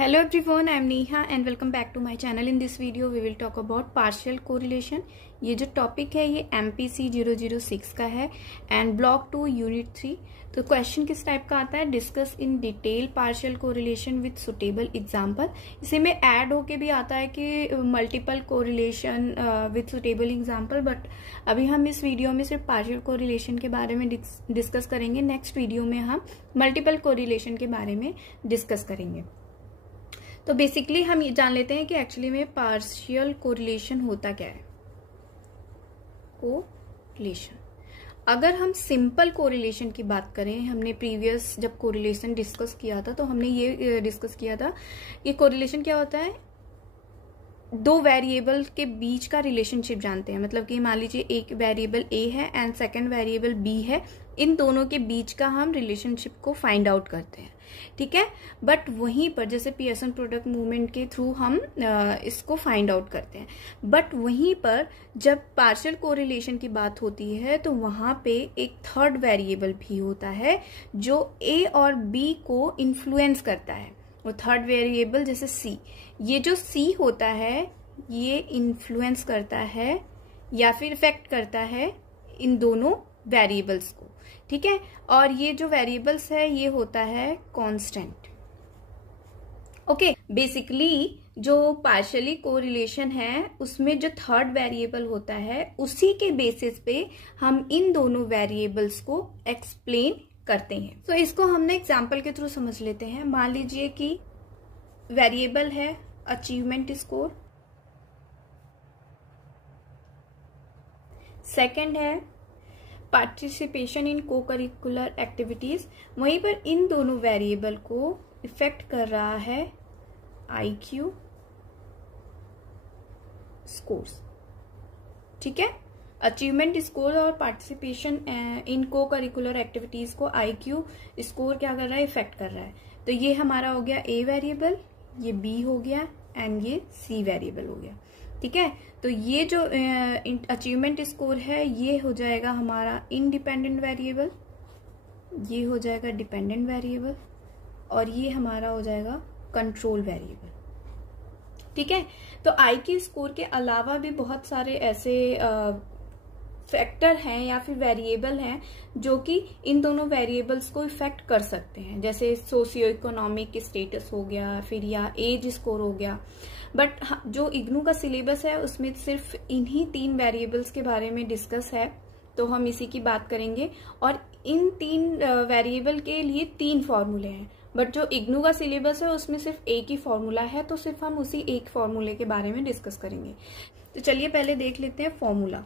Hello everyone, I am Neha and welcome back to my channel. In this video we will talk about partial correlation. ये जो topic है ये MPC 006 का है and block 2 unit 3. तो question किस type का आता है? Discuss in detail partial correlation with suitable example. इसी में ऐड होके भी आता है कि multiple correlation with suitable example, but अभी हम इस वीडियो में सिर्फ पार्शियल कोरिलेशन के बारे में डिस्कस करेंगे. नेक्स्ट वीडियो में हम मल्टीपल कोरिलेशन के बारे में डिस्कस करेंगे. तो बेसिकली हम ये जान लेते हैं कि एक्चुअली में पार्शियल कोरिलेशन होता क्या है. कोरिलेशन, अगर हम सिंपल कोरिलेशन की बात करें, हमने प्रीवियस जब कोरिलेशन डिस्कस किया था तो हमने ये डिस्कस किया था कि कोरिलेशन क्या होता है. दो वेरिएबल के बीच का रिलेशनशिप जानते हैं. मतलब कि मान लीजिए एक वेरिएबल ए है एंड सेकंड वेरिएबल बी है. इन दोनों के बीच का हम रिलेशनशिप को फाइंड आउट करते हैं. ठीक है. बट वहीं पर जैसे पियर्सन प्रोडक्ट मूवमेंट के थ्रू हम इसको फाइंड आउट करते हैं. बट वहीं पर जब पार्शियल कोरिलेशन की बात होती है तो वहां पे एक थर्ड वेरिएबल भी होता है जो ए और बी को इन्फ्लुएंस करता है. वो थर्ड वेरिएबल जैसे सी, ये जो सी होता है ये इन्फ्लुएंस करता है या फिर इफेक्ट करता है इन दोनों वेरिएबल्स को. ठीक है. और ये जो वेरिएबल्स है ये होता है कांस्टेंट. ओके. बेसिकली जो पार्शियली कोरिलेशन है उसमें जो थर्ड वेरिएबल होता है उसी के बेसिस पे हम इन दोनों वेरिएबल्स को एक्सप्लेन करते हैं. तो इसको हमने एग्जाम्पल के थ्रू समझ लेते हैं. मान लीजिए कि वेरिएबल है अचीवमेंट स्कोर, सेकंड है पार्टिसिपेशन इन को करिकुलर एक्टिविटीज. वहीं पर इन दोनों वेरिएबल को इफेक्ट कर रहा है IQ स्कोर्स. ठीक है. अचीवमेंट स्कोर और पार्टिसिपेशन इन को करिकुलर एक्टिविटीज को IQ स्कोर क्या कर रहा है? इफेक्ट कर रहा है. तो ये हमारा हो गया A वेरिएबल, ये B हो गया एंड ये C वेरिएबल हो गया. ठीक है. तो ये जो अचीवमेंट स्कोर है ये हो जाएगा हमारा इंडिपेंडेंट वेरिएबल, ये हो जाएगा डिपेंडेंट वेरिएबल और ये हमारा हो जाएगा कंट्रोल वेरिएबल. ठीक है. तो IQ स्कोर के अलावा भी बहुत सारे ऐसे फैक्टर हैं या फिर वेरिएबल हैं जो कि इन दोनों वेरिएबल्स को इफेक्ट कर सकते हैं. जैसे सोशियो इकोनॉमिक स्टेटस हो गया फिर या एज स्कोर हो गया. बट जो इग्नू का सिलेबस है उसमें सिर्फ इन्हीं 3 वेरिएबल्स के बारे में डिस्कस है, तो हम इसी की बात करेंगे. और इन 3 वेरिएबल के लिए 3 फॉर्मूले हैं. बट जो इग्नू का सिलेबस है उसमें सिर्फ एक ही फॉर्मूला है, तो सिर्फ हम उसी एक फॉर्मूले के बारे में डिस्कस करेंगे. तो चलिए पहले देख लेते हैं फॉर्मूला.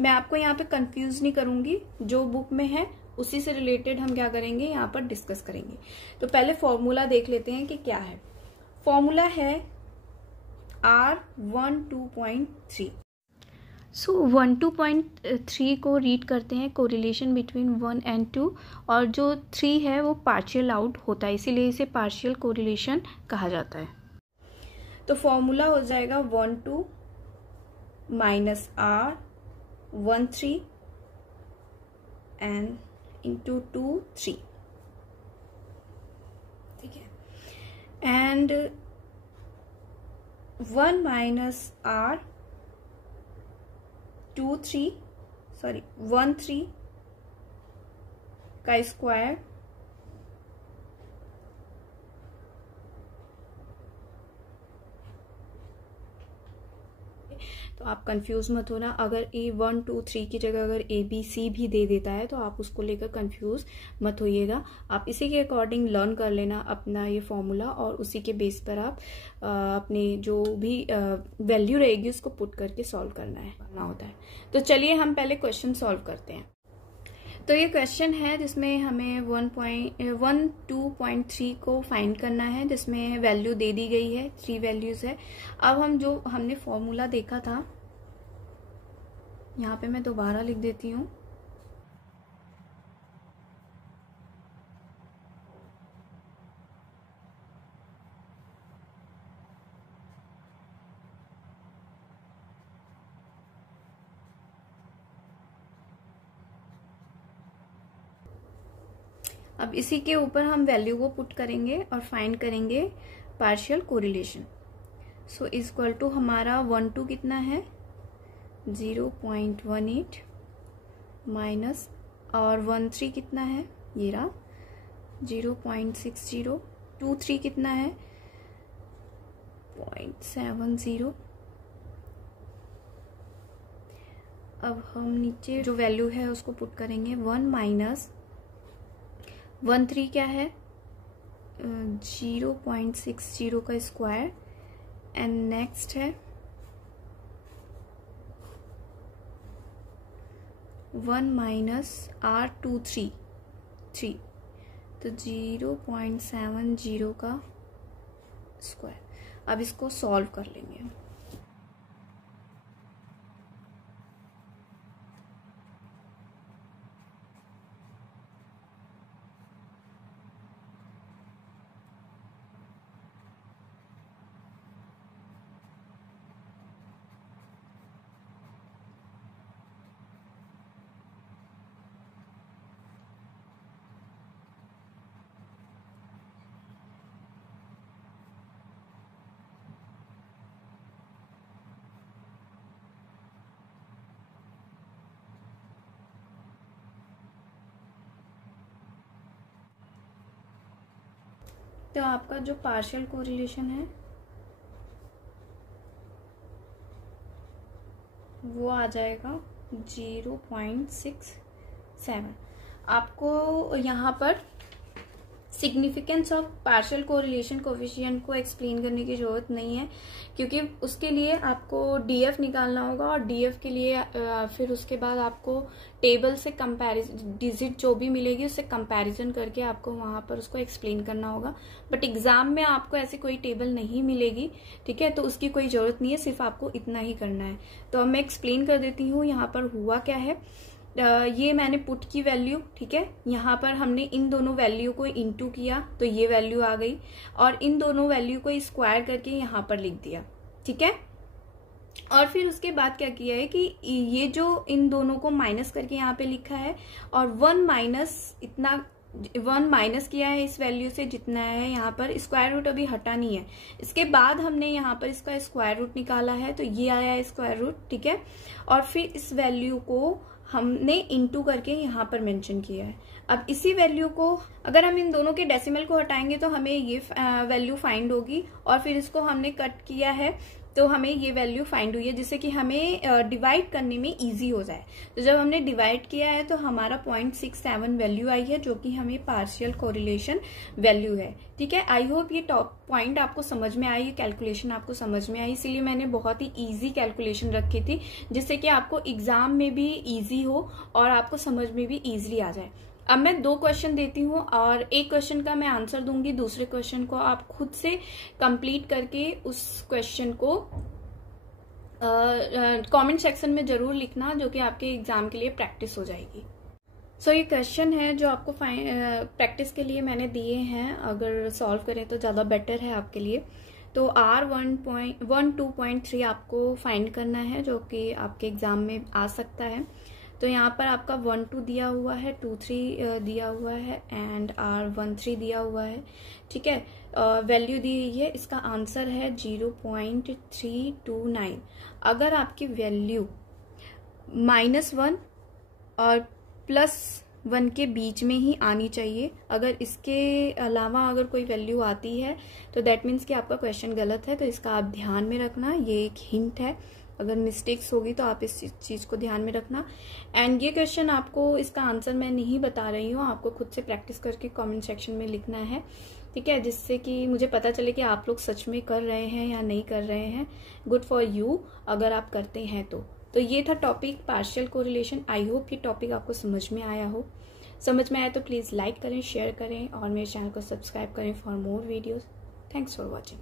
मैं आपको यहाँ पे कंफ्यूज नहीं करूंगी, जो बुक में है उसी से रिलेटेड हम क्या करेंगे यहाँ पर डिस्कस करेंगे. तो पहले फॉर्मूला देख लेते हैं कि क्या है. फॉर्मूला है R12.3. सो 12.3 को रीड करते हैं कोरिलेशन बिटवीन 1 एंड 2, और जो 3 है वो पार्शियल आउट होता है, इसीलिए इसे पार्शियल कोरिलेशन कहा जाता है. तो फॉर्मूला हो जाएगा 12 माइनस R13 एंड इंटू 2 3. ठीक है. एंड 1 माइनस R13 का स्क्वायर तो आप कंफ्यूज मत होना. अगर A1 2 3 की जगह अगर ABC भी दे देता है तो आप उसको लेकर कंफ्यूज मत होइएगा. आप इसी के अकॉर्डिंग लर्न कर लेना अपना ये फॉर्मूला, और उसी के बेस पर आप अपने जो भी वैल्यू रहेगी उसको पुट करके सॉल्व करना होता है. तो चलिए हम पहले क्वेश्चन सॉल्व करते हैं. तो ये क्वेश्चन है जिसमें हमें 12.3 को फाइंड करना है, जिसमें वैल्यू दे दी गई है, 3 वैल्यूज है. अब हमने फॉर्मूला देखा था यहाँ पे मैं दोबारा लिख देती हूँ. अब इसी के ऊपर हम वैल्यू को पुट करेंगे और फाइंड करेंगे partial correlation. So equal to हमारा 1 2 कितना है 0.18 माइनस और 1 3 कितना है ये रहा 0.60, 2 3 कितना है 0.70। अब हम नीचे जो वैल्यू है उसको पुट करेंगे 1 माइनस 1 3 क्या है 0.60 का स्क्वायर एंड नेक्स्ट है 1 माइनस R23 तो 0.70 का स्क्वायर। अब इसको सॉल्व कर लेंगे। तो आपका जो पार्शियल कोरिलेशन है वो आ जाएगा 0.67। आपको यहाँ पर significance of partial correlation coefficient को एक्सप्लेन करने की जरूरत नहीं है, क्योंकि उसके लिए आपको डीएफ निकालना होगा और डीएफ के लिए फिर उसके बाद आपको टेबल से कंपैरिजन डिजिट जो भी मिलेगी उससे कंपैरिजन करके आपको वहां पर उसको एक्सप्लेन करना होगा। बट एग्जाम में आपको ऐसी कोई टेबल नहीं मिलेगी, ठीक है, तो उसकी कोई जरूरत नहीं है, सिर्फ आपको इतना ही करना है। तो अब मैं एक्सप्लेन कर देती हूँ यहाँ पर हुआ क्या है। ये मैंने पुट की वैल्यू, ठीक है, यहाँ पर हमने इन दोनों वैल्यू को इनटू किया तो ये वैल्यू आ गई और इन दोनों वैल्यू को स्क्वायर करके यहाँ पर लिख दिया, ठीक है। और फिर उसके बाद क्या किया है कि ये जो इन दोनों को माइनस करके यहाँ पे लिखा है और 1 माइनस किया है इस वैल्यू से जितना है यहाँ पर, स्क्वायर रूट अभी हटा नहीं है। इसके बाद हमने यहाँ पर इसका स्क्वायर रूट निकाला है तो ये आया है स्क्वायर रूट, ठीक है। और फिर इस वैल्यू को हमने इनटू करके यहाँ पर मेंशन किया है। अब इसी वैल्यू को अगर हम इन दोनों के डेसिमल को हटाएंगे तो हमें ये वैल्यू फाइंड होगी और फिर इसको हमने कट किया है तो हमें ये वैल्यू फाइंड हुई है, जिससे कि हमें डिवाइड करने में इजी हो जाए। तो जब हमने डिवाइड किया है तो हमारा 0.67 वैल्यू आई है, जो कि हमें पार्शियल कोरिलेशन वैल्यू है, ठीक है। आई होप ये टॉप पॉइंट आपको समझ में आई, कैलकुलेशन आपको समझ में आई, इसीलिए मैंने बहुत ही इजी कैलकुलेशन रखी थी, जिससे कि आपको एग्जाम में भी इजी हो और आपको समझ में भी इजीली आ जाए। अब मैं 2 क्वेश्चन देती हूँ और एक क्वेश्चन का मैं आंसर दूंगी, दूसरे क्वेश्चन को आप खुद से कंप्लीट करके उस क्वेश्चन को कमेंट सेक्शन में जरूर लिखना, जो कि आपके एग्जाम के लिए प्रैक्टिस हो जाएगी। सो ये क्वेश्चन है जो आपको प्रैक्टिस के लिए मैंने दिए हैं, अगर सॉल्व करें तो ज़्यादा बेटर है आपके लिए। तो R12.3 आपको फाइंड करना है, जो कि आपके एग्जाम में आ सकता है। तो यहाँ पर आपका 1 2 दिया हुआ है, 2 3 दिया हुआ है एंड R13 दिया हुआ है, ठीक है। वैल्यू दी हुई है, इसका आंसर है 0.329। अगर आपकी वैल्यू -1 और +1 के बीच में ही आनी चाहिए, अगर इसके अलावा अगर कोई वैल्यू आती है तो दैट मीन्स कि आपका क्वेश्चन गलत है। तो इसका आप ध्यान में रखना, ये एक हिंट है, अगर मिस्टेक्स होगी तो आप इस चीज को ध्यान में रखना। एंड ये क्वेश्चन आपको, इसका आंसर मैं नहीं बता रही हूँ, आपको खुद से प्रैक्टिस करके कमेंट सेक्शन में लिखना है, ठीक है, जिससे कि मुझे पता चले कि आप लोग सच में कर रहे हैं या नहीं कर रहे हैं। गुड फॉर यू अगर आप करते हैं तो ये था topic partial correlation. I hope ये टॉपिक आपको समझ में आया हो। समझ में आया तो प्लीज लाइक करें, शेयर करें और मेरे चैनल को सब्सक्राइब करें for more videos. Thanks for watching.